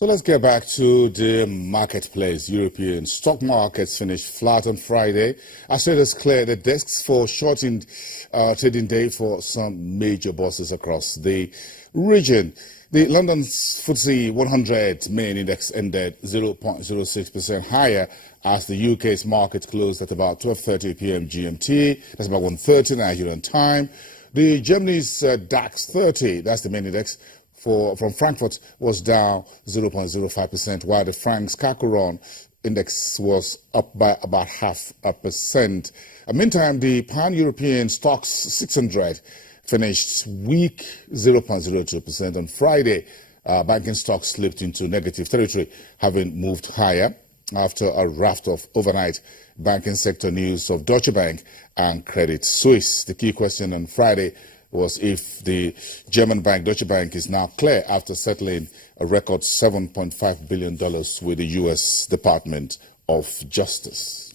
So let's get back to the marketplace. European stock markets finished flat on Friday as traders cleared the desks for shortened trading day for some major bosses across the region. The London's FTSE 100 main index ended 0.06% higher as the UK's market closed at about 12:30 p.m. GMT. That's about 1:30 Nigerian time. The Germany's DAX 30, that's the main index, from Frankfurt was down 0.05%, while the Frank's CAC index was up by about 0.5%. Meantime, the Pan-European Stocks 600 finished weak 0.02% on Friday. Banking stocks slipped into negative territory, having moved higher after a raft of overnight banking sector news of Deutsche Bank and Credit Suisse. The key question on Friday was if the German bank Deutsche Bank is now clear after settling a record $7.5 billion with the U.S. Department of Justice.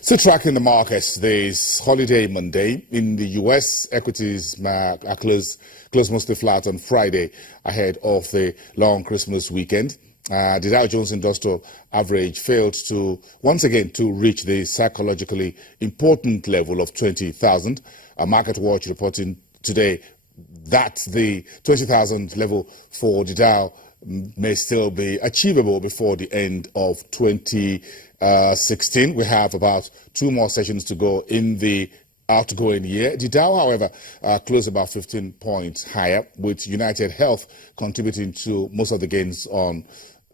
Still tracking the markets, this holiday Monday in the U.S., equities are closed mostly flat on Friday ahead of the long Christmas weekend. The Dow Jones Industrial Average failed once again to reach the psychologically important level of 20,000. Market Watch reporting today that the 20,000 level for the Dow may still be achievable before the end of 2016. We have about 2 more sessions to go in the outgoing year. The Dow, however, closed about 15 points higher, with United Health contributing to most of the gains on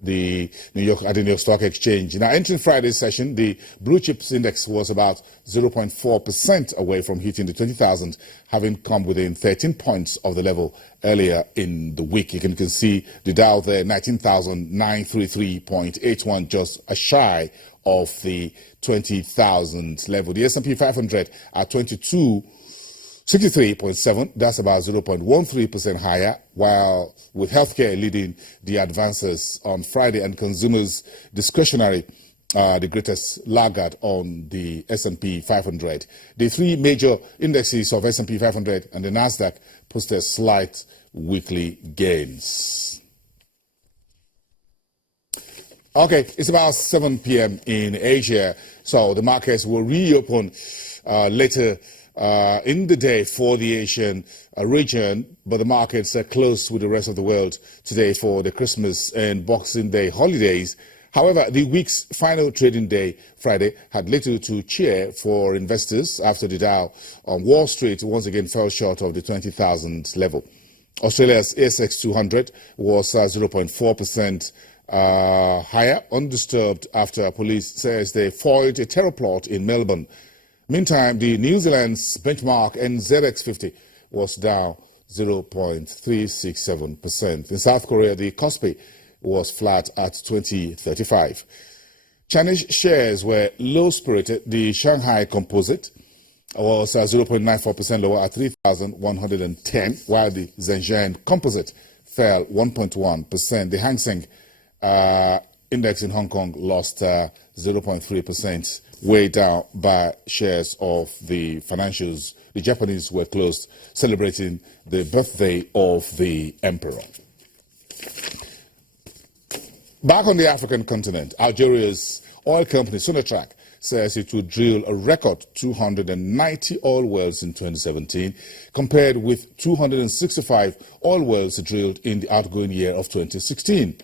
the New York Stock Exchange. Now, entering Friday's session, the blue chips index was about 0.4% away from hitting the 20,000, having come within 13 points of the level earlier in the week. You can see the Dow there, 19,933.81, just a shy of the 20,000 level. The S&P 500 at 2263.7, that's about 0.13% higher, while with healthcare leading the advances on Friday and consumers discretionary, the greatest laggard on the S&P 500. The 3 major indexes of S&P 500 and the Nasdaq posted slight weekly gains. Okay, it's about 7 p.m. in Asia, so the markets will reopen later in the day for the Asian region, but the markets are closed with the rest of the world today for the Christmas and Boxing Day holidays. However, the week's final trading day, Friday, had little to cheer for investors after the Dow on Wall Street once again fell short of the 20,000 level. Australia's ASX 200 was 0.4% higher, undisturbed after police says they foiled a terror plot in Melbourne. Meantime, the New Zealand's benchmark NZX50 was down 0.367%. In South Korea, the Kospi was flat at 2035. Chinese shares were low-spirited. The Shanghai Composite was 0.94% lower at 3,110, while the Shenzhen Composite fell 1.1%. The Hang Seng index in Hong Kong lost 0.3%. Weighed down by shares of the financials. The Japanese were closed celebrating the birthday of the emperor. Back on the African continent, Algeria's oil company Sonatrach says it will drill a record 290 oil wells in 2017, compared with 265 oil wells drilled in the outgoing year of 2016.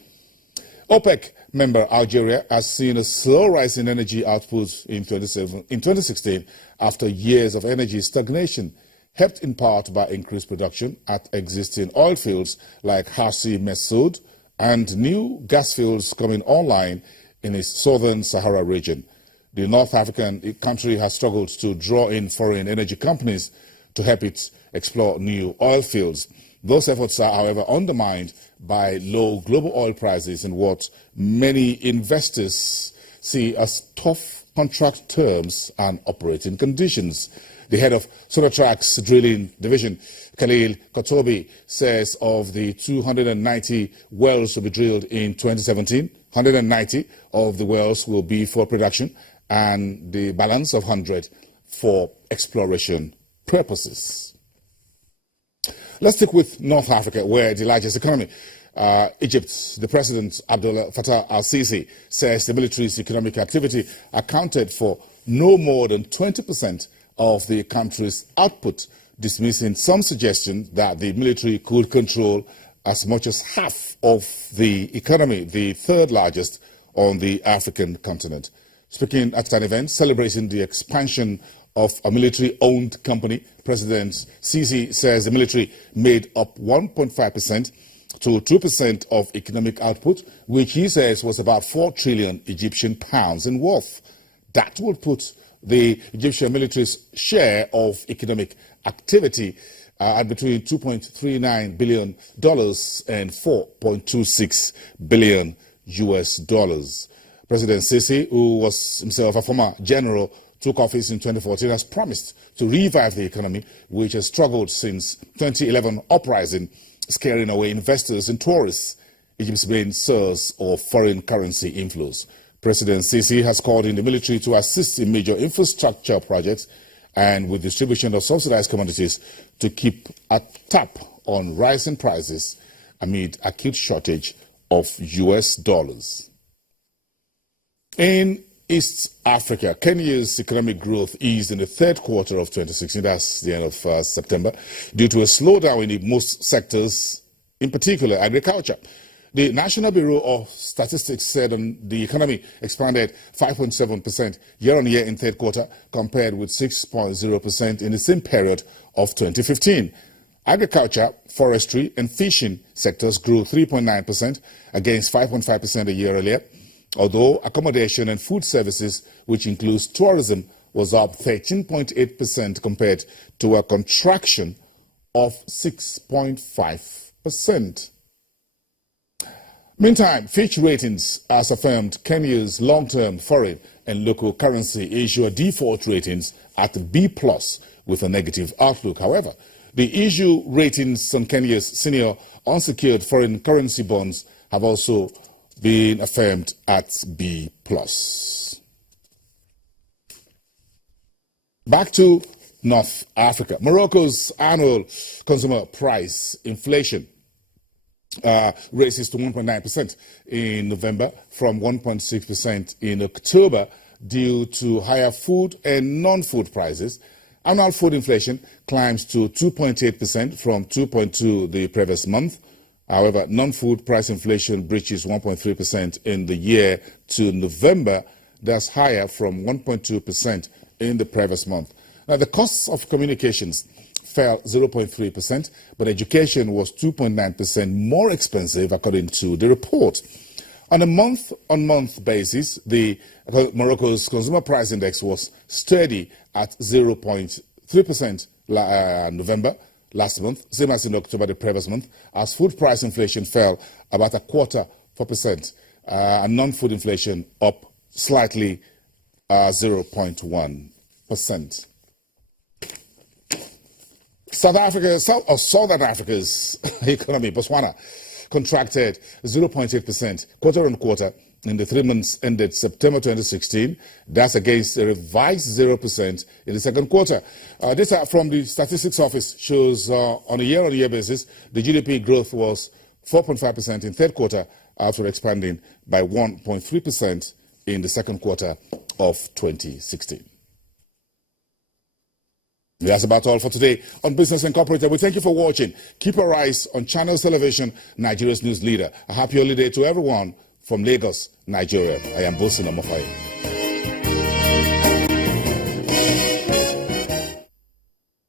OPEC member Algeria has seen a slow rise in energy output in 2016 after years of energy stagnation, helped in part by increased production at existing oil fields like Hassi Messaoud and new gas fields coming online in its southern Sahara region. The North African country has struggled to draw in foreign energy companies to help it explore new oil fields. Those efforts are, however, undermined by low global oil prices and what many investors see as tough contract terms and operating conditions. The head of Sonatrach's drilling division, Khalil Kotobi, says of the 290 wells to be drilled in 2017, 190 of the wells will be for production and the balance of 100 for exploration purposes. Let's stick with North Africa, where the largest economy Egypt, the President Abdel Fattah al-Sisi says the military's economic activity accounted for no more than 20% of the country's output, dismissing some suggestion that the military could control as much as half of the economy, the third largest on the African continent. Speaking at an event celebrating the expansion of a military-owned company, President Sisi says the military made up 1.5% to 2% of economic output, which he says was about 4 trillion Egyptian pounds in worth. That would put the Egyptian military's share of economic activity at between $2.39 billion and $4.26 billion US. President Sisi, who was himself a former general, took office in 2014, has promised to revive the economy, which has struggled since 2011 uprising, scaring away investors and tourists, Egypt's main source of foreign currency inflows. President Sisi has called in the military to assist in major infrastructure projects and with distribution of subsidized commodities to keep a tap on rising prices amid acute shortage of US dollars. In East Africa, Kenya's economic growth eased in the third quarter of 2016, that's the end of September, due to a slowdown in most sectors, in particular agriculture. The National Bureau of Statistics said the economy expanded 5.7% year-on-year in third quarter, compared with 6.0% in the same period of 2015. Agriculture, forestry, and fishing sectors grew 3.9% against 5.5% a year earlier, although accommodation and food services, which includes tourism, was up 13.8% compared to a contraction of 6.5%. Meantime, Fitch Ratings has affirmed Kenya's long-term foreign and local currency issue default ratings at B+ with a negative outlook. However, the issue ratings on Kenya's senior unsecured foreign currency bonds have also been affirmed at B+. Back to North Africa. Morocco's annual consumer price inflation raises to 1.9% in November from 1.6% in October due to higher food and non-food prices. Annual food inflation climbs to 2.8% from 2.2% the previous month. However, non-food price inflation breaches 1.3% in the year to November. That's higher from 1.2% in the previous month. Now, the costs of communications fell 0.3%, but education was 2.9% more expensive, according to the report. On a month-on-month basis, the Morocco's consumer price index was steady at 0.3% November last month, same as in October the previous month, as food price inflation fell about 0.25%, and non-food inflation up slightly 0.1%. Southern Africa's economy, Botswana, contracted 0.8% quarter-on-quarter in the 3 months ended September 2016. That's against a revised 0% in the second quarter. Data from the Statistics Office shows on a year-on-year basis, the GDP growth was 4.5% in third quarter after expanding by 1.3% in the second quarter of 2016. That's about all for today on Business Incorporated. We thank you for watching. Keep your eyes on Channels Television, Nigeria's news leader. A happy holiday to everyone from Lagos, Nigeria. I am Bosun Omofaye.